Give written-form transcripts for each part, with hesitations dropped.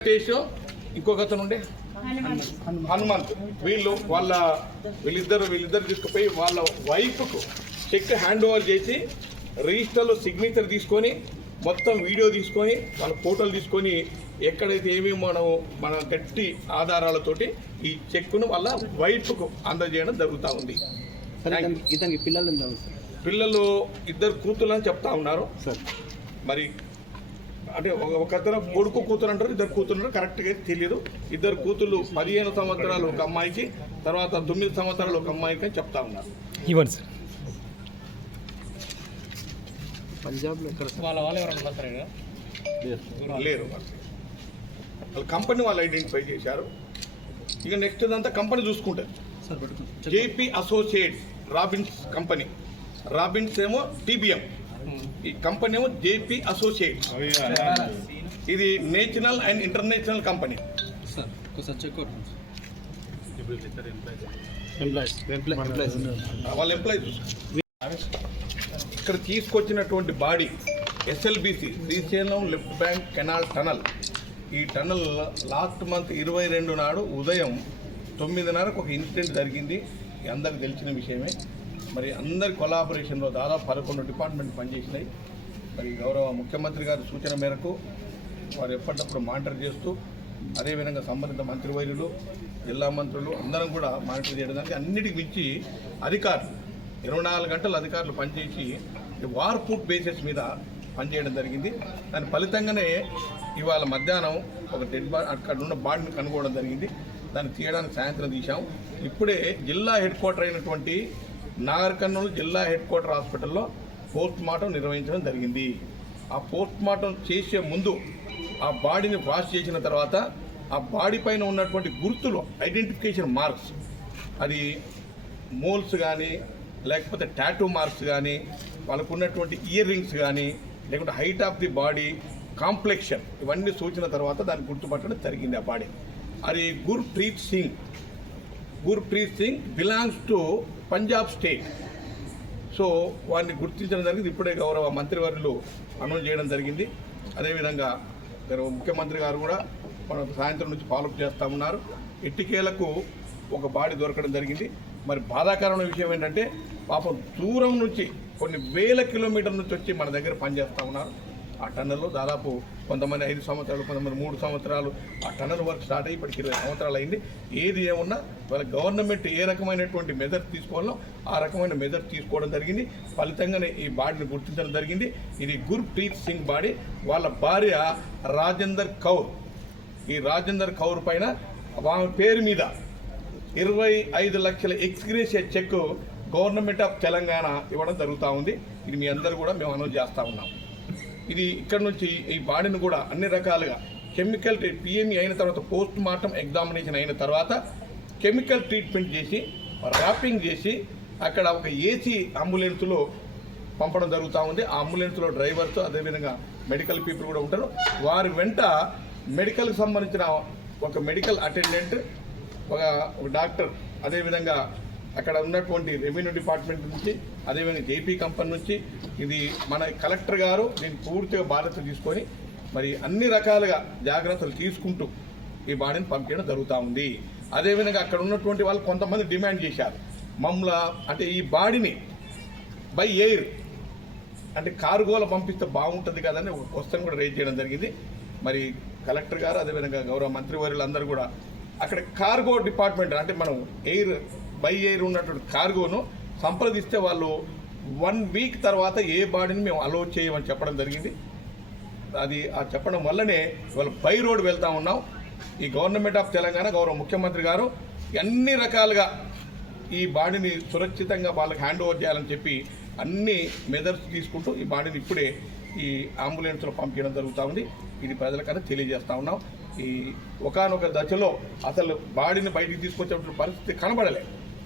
ఇంకొక అతను ఉండే హనుమంత్ వీళ్ళిద్దరు తీసుకుపోయి వాళ్ళ వైఫ్కు చెక్ హ్యాండ్ ఓవర్ చేసి రిజిస్టర్లో సిగ్నేచర్ తీసుకొని మొత్తం వీడియో తీసుకొని వాళ్ళ ఫోటోలు తీసుకొని ఎక్కడైతే ఏమేమి మన గట్టి ఆధారాలతోటి ఈ చెక్ను వాళ్ళ వైఫ్కు అందజేయడం జరుగుతూ ఉంది. పిల్లలు ఇద్దరు కూతురు అని చెప్తా ఉన్నారు. మరి అంటే ఒక అతను కొడుకు కూతురు అంటారు, ఇద్దరు కూతురు కరెక్ట్గా తెలియదు. ఇద్దరు కూతుళ్ళు 15 సంవత్సరాలు ఒక అమ్మాయికి, తర్వాత 9 సంవత్సరాలు ఒక అమ్మాయికి అని చెప్తా ఉన్నారు. ఇవ్వండి సార్. పంజాబ్లో లేరు. వాళ్ళ కంపెనీ వాళ్ళు ఐడెంటిఫై చేశారు. ఇక నెక్స్ట్ అంతా కంపెనీ చూసుకుంటారు. JP Associates Robbins company, Robbins ఏమో టీబీఎం, ఈ కంపెనీ ఏమో జేపీ అసోసియేట్స్. ఇది నేషనల్ అండ్ ఇంటర్నేషనల్ కంపెనీ. వాళ్ళ ఎంప్లాయీస్ ఇక్కడ తీసుకొచ్చినటువంటి body SLBC Srisailam left bank canal tunnel. ఈ టనల్ లాస్ట్ మంత్ 22 నాడు ఉదయం 9:30కు ఒక ఇన్సిడెంట్ జరిగింది. అందరికి తెలిసిన విషయమే. మరి అందరి కొలాబరేషన్లో దాదాపు 11 డిపార్ట్మెంట్ పనిచేసినాయి. మరి గౌరవ ముఖ్యమంత్రి గారి సూచన మేరకు వారు ఎప్పటికప్పుడు మానిటర్ చేస్తూ, అదేవిధంగా సంబంధిత మంత్రివర్యులు, జిల్లా మంత్రులు అందరం కూడా మానిటర్ చేయడానికి అన్నిటికి మించి అధికారులు 24 గంటలు అధికారులు పనిచేసి వార్ ఫుడ్ బేసిస్ మీద పనిచేయడం జరిగింది. దాని ఫలితంగానే ఇవాళ మధ్యాహ్నం ఒక డెడ్ బాడీ అక్కడ ఉన్న బాడీని కనుగోవడం జరిగింది. దాన్ని తీయడానికి సాయంత్రం తీశాం. ఇప్పుడే జిల్లా హెడ్ క్వార్టర్ అయినటువంటి నాగర్ కర్నూలు జిల్లా హెడ్ క్వార్టర్ హాస్పిటల్లో పోస్ట్ మార్టం నిర్వహించడం జరిగింది. ఆ పోస్ట్ మార్టం చేసే ముందు ఆ బాడీని వాష్ చేసిన తర్వాత ఆ బాడీ పైన ఉన్నటువంటి గుర్తులు, ఐడెంటిఫికేషన్ మార్క్స్, అది మోల్స్ కానీ లేకపోతే టాటూ మార్క్స్ కానీ, వాళ్ళకు ఉన్నటువంటి ఇయర్ రింగ్స్ కానీ, లేకుంటే height of the body, complexion, ఇవన్నీ సూచన తర్వాత దాన్ని గుర్తుపట్టడం జరిగింది. ఆ బాడీ అది Gurpreet Singh belongs to Punjab state. So వారిని గుర్తించడం జరిగింది. ఇప్పుడే గౌరవ మంత్రివర్యులు అనౌన్స్ చేయడం జరిగింది. అదేవిధంగా ముఖ్యమంత్రి గారు కూడా మనం సాయంత్రం నుంచి ఫాలోఅప్ చేస్తూ ఉన్నారు. ఎట్టికేలకు ఒక బాడీ దొరకడం జరిగింది. మరి బాధాకరమైన విషయం ఏంటంటే పాపం దూరం నుంచి కొన్ని వేల కిలోమీటర్ల నుంచి వచ్చి మన దగ్గర పనిచేస్తూ ఉన్నారు. ఆ టన్నల్లో దాదాపు కొంతమంది 5 సంవత్సరాలు, కొంతమంది 3 సంవత్సరాలు ఆ టన్నల్ వర్క్ స్టార్ట్ అయ్యి ఇప్పటికి 20 సంవత్సరాలు అయింది. ఏది ఏమున్నా వాళ్ళ గవర్నమెంట్ ఏ రకమైనటువంటి మెజర్ తీసుకోవాలో ఆ రకమైన మెజర్ తీసుకోవడం జరిగింది. ఫలితంగానే ఈ బాడీని గుర్తించడం జరిగింది. ఇది గుర్ప్రీత్ సింగ్ బాడీ. వాళ్ళ భార్య రాజేందర్ కౌర్. ఈ రాజేందర్ కౌర్ పైన ఆమె పేరు మీద 25 లక్షల ex gratia cheque government of Telangana ఇవ్వడం జరుగుతూ ఉంది. ఇది మీ అందరూ కూడా మేము అనౌన్స్ చేస్తూ ఉన్నాం. ఇది ఇక్కడ నుంచి ఈ బాడీని కూడా అన్ని రకాలుగా కెమికల్ పిఎంఈ అయిన తర్వాత, పోస్ట్ మార్టం ఎగ్జామినేషన్ అయిన తర్వాత కెమికల్ ట్రీట్మెంట్ చేసి ర్యాపింగ్ చేసి అక్కడ ఒక ఏసీ అంబులెన్స్లో పంపడం జరుగుతూ ఉంది. ఆ అంబులెన్స్లో డ్రైవర్స్, అదేవిధంగా మెడికల్ పీపుల్ కూడా ఉంటారు. వారి వెంట మెడికల్కి సంబంధించిన ఒక మెడికల్ అటెండెంట్, ఒక డాక్టర్, అదేవిధంగా అక్కడ ఉన్నటువంటి రెవెన్యూ డిపార్ట్మెంట్ నుంచి, అదేవిధంగా జేపీ కంపెనీ నుంచి, ఇది మన కలెక్టర్ గారు దీన్ని పూర్తిగా బాధ్యత తీసుకొని మరి అన్ని రకాలుగా జాగ్రత్తలు తీసుకుంటూ ఈ బాడీని పంపించడం జరుగుతూ ఉంది. అదేవిధంగా అక్కడ ఉన్నటువంటి వాళ్ళు కొంతమంది డిమాండ్ చేశారు, మమ్మల్ని అంటే ఈ బాడీని బై ఎయిర్ అంటే కార్గోలో పంపిస్తే బాగుంటుంది కదని ఒక క్వశ్చన్ కూడా రేజ్ చేయడం జరిగింది. మరి కలెక్టర్ గారు, అదేవిధంగా గౌరవ మంత్రివర్యులు అందరూ కూడా అక్కడ కార్గో డిపార్ట్మెంట్ అంటే మనం ఎయిర్ బై ఎయిర్ ఉన్నటువంటి కార్గోను సంప్రదిస్తే వాళ్ళు 1 వీక్ తర్వాత ఏ బాడీని మేము అలో చేయమని చెప్పడం జరిగింది. అది ఆ చెప్పడం వల్లనే వాళ్ళు బై రోడ్ వెళ్తూ ఉన్నాం. ఈ గవర్నమెంట్ ఆఫ్ తెలంగాణ గౌరవ ముఖ్యమంత్రి గారు అన్ని రకాలుగా ఈ బాడీని సురక్షితంగా వాళ్ళకి హ్యాండ్ ఓవర్ చేయాలని చెప్పి అన్ని మెజర్స్ తీసుకుంటూ ఈ బాడీని ఇప్పుడే ఈ అంబులెన్స్లో పంపించడం జరుగుతూ ఉంది. ఇది ప్రజలకన్నా తెలియజేస్తూ ఉన్నాం. ఈ ఒకానొక దశలో అసలు బాడీని బయటికి తీసుకొచ్చే పరిస్థితి కనబడలే,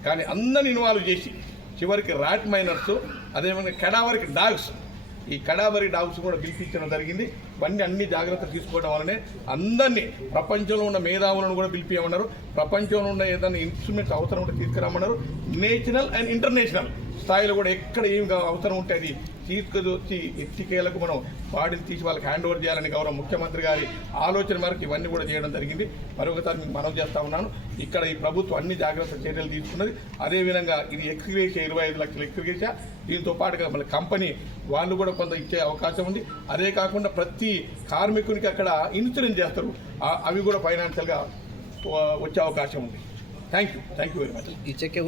కానీ అందరిని ఇన్వాల్వ్ చేసి చివరికి ర్యాట్ మైనర్స్, అదేవిధంగా కడావరికి డాగ్స్, ఈ కడావరి డాగ్స్ కూడా పిలిపించడం జరిగింది. ఇవన్నీ అన్ని జాగ్రత్తలు తీసుకోవడం వల్లనే అందరినీ, ప్రపంచంలో ఉన్న మేధావులను కూడా పిలిపియమన్నారు. ప్రపంచంలో ఉన్న ఏదైనా ఇన్స్ట్రుమెంట్స్ అవసరం ఉంటే తీసుకురామన్నారు. నేషనల్ అండ్ ఇంటర్నేషనల్ స్థాయిలో కూడా ఎక్కడ ఏం అవసరం ఉంటే అది తీసుకొచ్చి ఎత్తికేలకు మనం బాడీని తీసి వాళ్ళకి హ్యాండ్ ఓవర్ చేయాలని గౌరవ ముఖ్యమంత్రి గారి ఆలోచన మేరకు ఇవన్నీ కూడా చేయడం జరిగింది. మరొకసారి మీకు మనవి చేస్తా ఉన్నాను, ఇక్కడ ఈ ప్రభుత్వం అన్ని జాగ్రత్త చర్యలు తీసుకున్నది. అదేవిధంగా ఇది ఎక్స్గ్రేషియా 25 లక్షల ఎక్స్గ్రేషియా, దీంతో పాటుగా మన కంపెనీ వాళ్ళు కూడా కొంత ఇచ్చే అవకాశం ఉంది. అదే కాకుండా ప్రతి కార్మికునికి అక్కడ ఇన్సూరెన్స్ చేస్తారు, అవి కూడా ఫైనాన్షియల్గా వచ్చే అవకాశం ఉంది. Thank you very much. ఈ చెక్